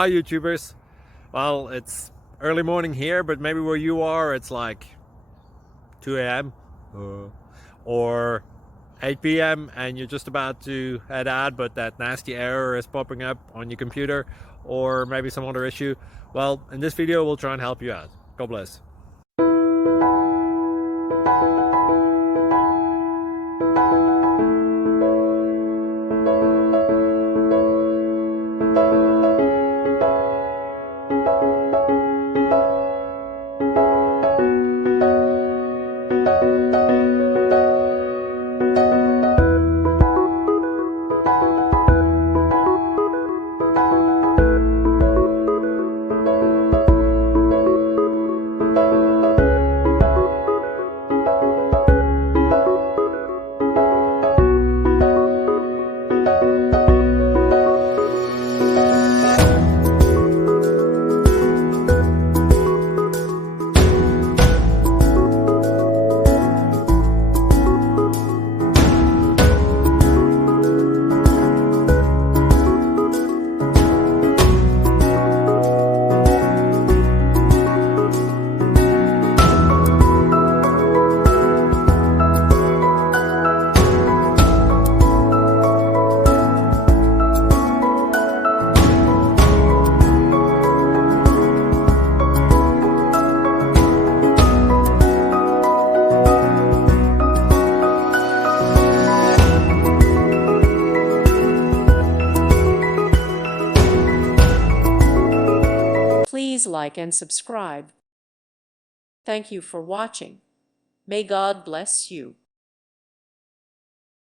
Hi YouTubers. Well, it's early morning here, but maybe where you are it's like 2 a.m. or 8 p.m. and you're just about to head out, but that nasty error is popping up on your computer, or maybe some other issue. Well, in this video we'll try and help you out. God bless. Please like and subscribe. Thank you for watching. May God bless you.